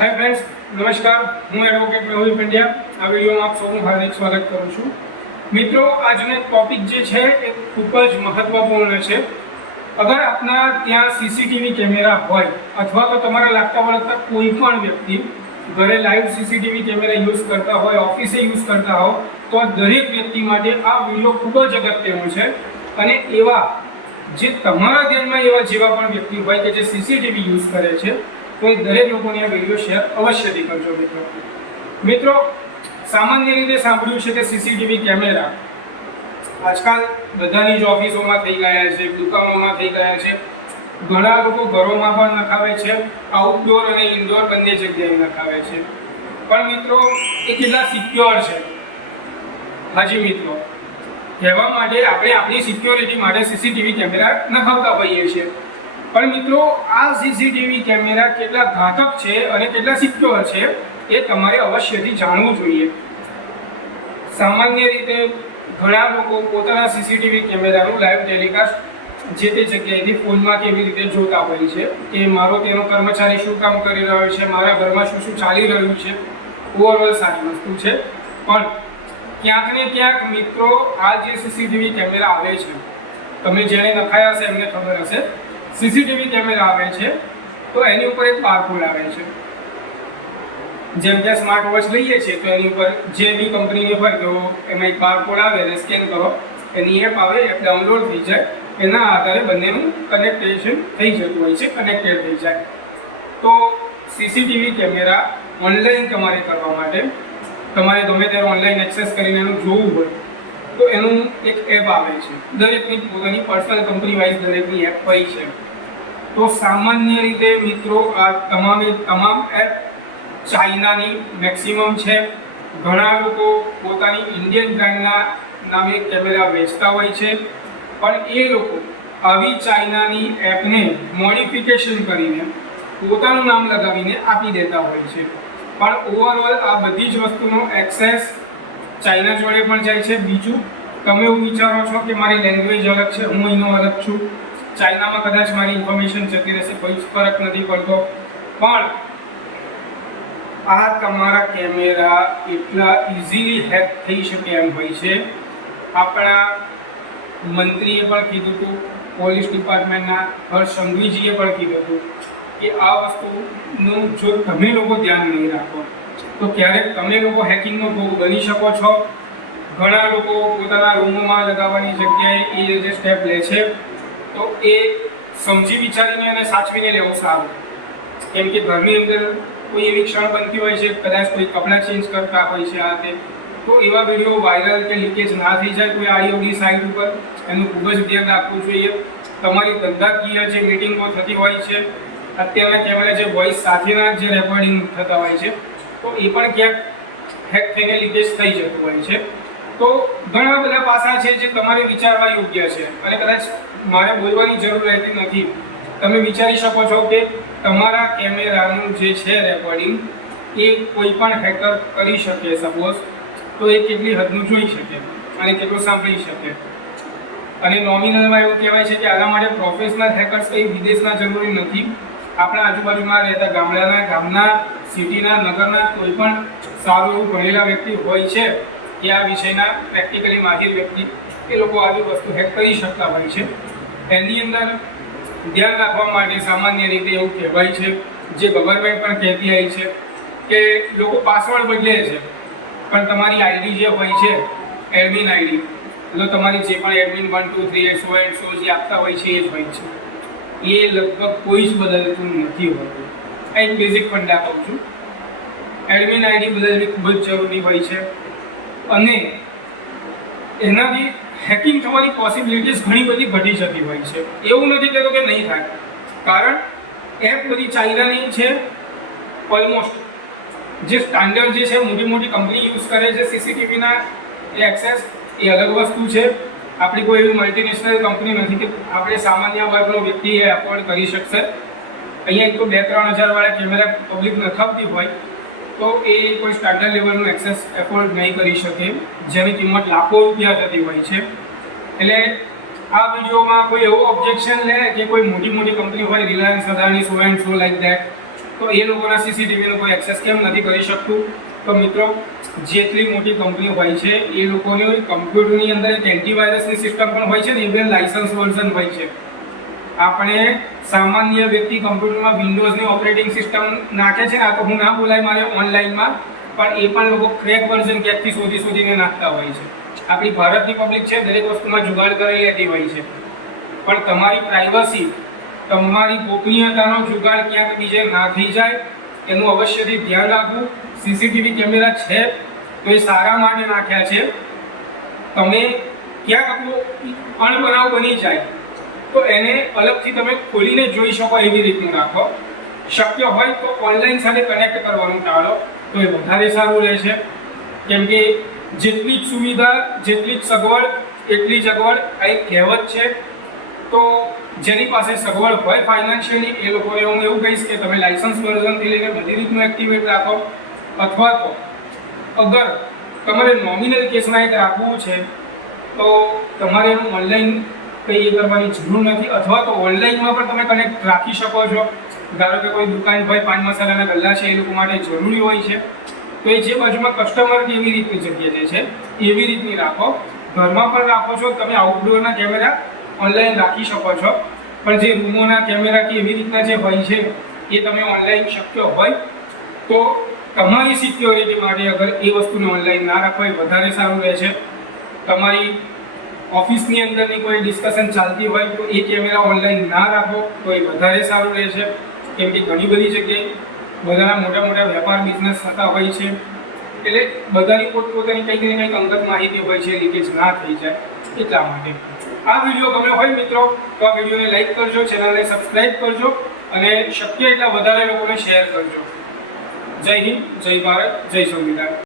Hi friends, नमस्कार। हूँ advocate Mehul Pandya. आ video में आप सबનું हार्दिक स्वागत करूँ છું। મિત્રો, આજનો ટોપિક જે છે એ ખૂબ જ મહત્વપૂર્ણ છે। અગર આપના ત્યાં સીસીટીવી કેમેરા હોય અથવા તો તમારા લાગતા વળગતા કોઈ પણ વ્યક્તિ ઘરે લાઈવ સીસીટીવી કેમેરા યુઝ કરતા હોય, ઓફિસે યુઝ કરતા હો, તો દરેક વ્યક્તિ માટે આ વિડીયો ખૂબ જ અગત્યનો છે। અને એવા જે તમારા ધ્યાનમાં એવા જેવા પણ વ્યક્તિ હોય કે જે સીસીટીવી યુઝ કરે છે, તો એ દરેક લોકોને આ વિડીયો શેર અવશ્યથી કરજો। મિત્રો, સામાન્ય રીતે સાંભળ્યું છે કે સીસીટીવી કેમેરા આજકાલ બધાની જ ઓફિસોમાં થઈ ગયા છે, દુકાનોમાં થઈ ગયા છે, ઘણા લોકો ઘરોમાં પણ નખાવે છે, આઉટડોર અને ઇન્ડોર બંને જગ્યાએ નખાવે છે। પણ મિત્રો, એ કેટલા સિક્યોર છે? હાજી મિત્રો, કહેવા માટે આપણે આપણી સિક્યોરિટી માટે સીસીટીવી કેમેરા નખાવતા હોઈએ છીએ, પણ મિત્રો આ સીસીટીવી કેમેરા કેટલા ઘાતક છે અને કેટલા સિક્યોર છે એ તમારે અવશ્યથી જાણવું જોઈએ। સામાન્ય રીતે ઘણા લોકો પોતાના સીસીટીવી કેમેરાનું લાઈવ ટેલિકાસ્ટ જે તે જગ્યાએથી ફોનમાં કેવી રીતે જોતા હોય છે કે મારો તેનો કર્મચારી શું કામ કરી રહ્યો છે, મારા ઘરમાં શું શું ચાલી રહ્યું છે। ઓવરઓલ સારી વસ્તુ છે, પણ ક્યાંક ને ક્યાંક મિત્રો આ જે સીસીટીવી કેમેરા આવે છે, તમે જેણે નખાયા હશે એમને ખબર હશે, સીસીટીવી કેમેરા આવે છે તો એની ઉપર એક બારકોડ આવે છે। જેમ કે સ્માર્ટ વોચ લઈએ છીએ તો એની ઉપર જે બી કંપનીની હોય તો એમાં એક બારકોડ આવે, એને સ્કેન કરો, એની એપ આવે, એપ ડાઉનલોડ થઈ જાય, એના આધારે બંનેનું કનેક્ટેશન થઈ જતું હોય છે, કનેક્ટેડ થઈ જાય। તો સીસીટીવી કેમેરા ઓનલાઈન તમારે કરવા માટે તમારે ગમે ત્યારે ઓનલાઈન એક્સેસ કરીને એનું જોવું હોય તો એનું એક એપ આવે છે। દરેકની પોતાની પર્સનલ કંપની વાઇઝ દરેકની એપ હોય છે। તો સામાન્ય રીતે મિત્રો આ તમામ એપ ચાઇનાની મેક્સિમમ છે। ઘણા લોકો પોતાની ઇન્ડિયન બ્રાન્ડના નામે કેમેરા વેચતા હોય છે, પણ એ લોકો આવી ચાઇનાની એપને મોડિફિકેશન કરીને પોતાનું નામ લગાવીને આપી દેતા હોય છે। પણ ઓવરઓલ આ બધી જ વસ્તુનો એક્સેસ ચાઇના જોડે પણ જાય છે। બીજું, તમે એવું વિચારો છો કે મારી લેંગ્વેજ અલગ છે, હું અહીંનો અલગ છું, ચાઇનામાં કદાચ મારી ઇન્ફોર્મેશન જતી રહેશે, કોઈ ફરક નથી પડતો, પણ આ તમારા કેમેરા એટલા ઇઝીલી હેક થઈ શકે એમ હોય છે। આપણા મંત્રીએ પણ કીધું હતું, પોલીસ ડિપાર્ટમેન્ટના હર્ષ સંઘવીજીએ પણ કીધું હતું કે આ વસ્તુનું જો તમે લોકો ધ્યાન નહીં રાખો તો ક્યારેક તમે લોકો હેકિંગનો ભોગ બની શકો છો। ઘણા લોકો પોતાના રૂમોમાં લગાવવાની જગ્યાએ એ જે સ્ટેપ લે છે તો એ સમજી વિચારીને અને સાચવીને લેવું સારું, કેમ કે ઘરની અંદર કોઈ એવી ક્ષણ બનતી હોય છે, કદાચ કોઈ કપડાં ચેન્જ કરતા હોય છે આ તે, તો એવા વિડીયો વાયરલ કે લીકેજ ના થઈ જાય કોઈ આડીઅવળી સાઇટ ઉપર, એનું ખૂબ જ ધ્યાન રાખવું જોઈએ। તમારી ધંધાકીય જે મિટિંગો થતી હોય છે, અત્યારના કેમેરા જે વોઇસ સાથેના જે રેકોર્ડિંગ થતા હોય છે, તો એ પણ ક્યાંક હેક થઈને લીકેજ થઈ જતું હોય છે। તો ઘણા બધા પાસા છે જે તમારે વિચારવા યોગ્ય છે અને કદાચ મારે બોલવાની જરૂર રહેતી નથી। તમે વિચારી શકો છો કે તમારા કેમેરાનું જે છે રેકોર્ડિંગ એ કોઈ પણ હેકર કરી શકે, સપોઝ, તો એ કેટલી હદનું જોઈ શકે અને કેટલું સાંભળી શકે। અને નોમિનલમાં એવું કહેવાય છે કે આના માટે પ્રોફેશનલ હેકર્સ કંઈ વિદેશના જરૂરી નથી। આપણા આજુબાજુમાં રહેતા ગામના, સિટીના, નગરના કોઈ પણ સારું એવું ભણેલા વ્યક્તિ હોય છે કે આ વિષયના પ્રેક્ટિકલી માહિર વ્યક્તિ, એ લોકો આવી વસ્તુ હેક કરી શકતા હોય છે। એની અંદર ધ્યાન રાખવા માટે સામાન્ય રીતે એવું કહેવાય છે, જે ગવર્મેન્ટ પણ કહેતી આવી છે કે લોકો પાસવર્ડ બદલે છે, પણ તમારી આઈડી જે હોય છે, એડમિન આઈડી, એટલે તમારી જે પણ એડમિન 1 2 3 8 સો જે આપતા હોય છે એ જ હોય છે, એ લગભગ કોઈ જ બદલતું નથી હોતું। આ એક બેઝિક ફંડા કહું છું, એડમિન આઈડી બદલવી ખૂબ જ જરૂરી હોય છે અને એનાથી હેકિંગ થવાની પોસિબિલિટીઝ ઘણી બધી ઘટી જતી હોય છે। એવું નથી કહેતો કે નહીં થાય, કારણ એપ બધી ચાઇનાની છે ઓલમોસ્ટ। જે સ્ટાન્ડર્ડ જે છે મોટી કંપની યુઝ કરે છે સીસીટીવીના એ એક્સેસ, એ અલગ વસ્તુ છે। આપણી કોઈ એવી મલ્ટીનેશનલ કંપની નથી કે આપણે સામાન્ય વર્ગનો વ્યક્તિ એ એફોર્ડ કરી શકશે। અહીંયા એક તો 2-3 હજારવાળા કેમેરા પબ્લિક નખાવતી હોય તો એ કોઈ સ્ટાન્ડર્ડ લેવલનું એક્સેસ એફોર્ડ નહીં કરી શકે, જેની કિંમત લાખો રૂપિયા થતી હોય છે। એટલે આ વિડીયોમાં કોઈ એવો ઓબ્જેક્શન લે કે કોઈ મોટી કંપની હોય, Reliance, Adani, so and so like that, તો એ લોકોના સીસીટીવીનો કોઈ એક્સેસ કેમ નથી કરી શકતું? તો મિત્રો, જેટલી મોટી કંપનીઓ હોય છે એ લોકોની કમ્પ્યુટરની અંદર એક એન્ટીવાયરસની સિસ્ટમ પણ હોય છે ને, એ બે લાયસન્સ વર્ઝન હોય છે. આપણે સામાન્ય વ્યક્તિ કમ્પ્યુટરમાં વિન્ડોઝની ઓપરેટિંગ સિસ્ટમ નાખે છે, આ તો હું ના બોલાય મારે ઓનલાઈનમાં, પણ એ પણ લોકો ક્રેક વર્ઝન ક્યાંકથી શોધીને નાખતા હોય છે. આપણી ભારતની પબ્લિક છે દરેક વસ્તુમાં જુગાડ કરી લેતી હોય છે, પણ તમારી પ્રાઇવસી, તમારી ગોપનીયતાનો જુગાડ ક્યાંક બીજે ના થઈ જાય એનું અવશ્યથી ધ્યાન રાખવું. સીસીટીવી કેમેરા છે તો એ સારા માટે નાખ્યા છે. તમે ક્યાંક અણબનાવ બની જાય તો એને અલગથી તમે ખોલીને જોઈ શકો એવી રીતનું રાખો. શક્ય હોય તો ઓનલાઈન સાથે કનેક્ટ કરવાનું ટાળો તો એ વધારે સારું રહેશે. કેમ કે જેટલી જ સુવિધા, જેટલી જ સગવડ એટલી જ અગવડ, આ એક કહેવત છે. તો જેની પાસે સગવડ હોય ફાઇનાન્શિયલી એ લોકોને હું એવું કહીશ કે તમે લાયસન્સ વર્ઝનથી લઈને બધી રીતનું એક્ટિવેટ રાખો. અથવા તો અગર તમારે નોમિનલ કેસમાં એક રાખવું છે તો તમારે ઓનલાઈન કંઈ એ કરવાની જરૂર નથી, અથવા તો ઓનલાઈનમાં પણ તમે કનેક્ટ રાખી શકો છો. ધારો કે કોઈ દુકાન હોય, પાન મસાલાના ગલ્લા છે, એ લોકો માટે જરૂરી હોય છે તો એ જે બાજુમાં કસ્ટમર એવી રીતની જગ્યા જે છે એવી રીતની રાખો. ઘરમાં પણ રાખો છો તમે, આઉટડોરના કેમેરા ઓનલાઈન રાખી શકો છો, પણ જે રૂમોના કેમેરા કે એવી રીતના જે હોય છે એ તમે ઓનલાઈન શક્ય હોય તો તમારી સિક્યોરિટી માટે અગર એ વસ્તુને ઓનલાઈન ના રાખો એ વધારે સારું રહે છે. તમારી ઓફિસની અંદરની કોઈ ડિસ્કશન ચાલતી હોય તો એ કેમેરા ઓનલાઈન ના રાખો તો એ વધારે સારું રહે છે. કેમ કે ઘણી બધી જગ્યાએ બધાના મોટા મોટા વેપાર બિઝનેસ થતા હોય છે, એટલે બધાની પોતપોતાની કંઈક ને કંઈક અંગત માહિતી હોય છે, લીકેજ ના થઈ જાય એટલા માટે. આ વિડીયો ગમ્યો હોય મિત્રો તો આ વિડીયોને લાઈક કરજો, ચેનલને સબસ્ક્રાઈબ કરજો અને શક્ય એટલા વધારે લોકોને શેર કરજો. જય હિન્દ, જય ભારત, જય સંવિધાન.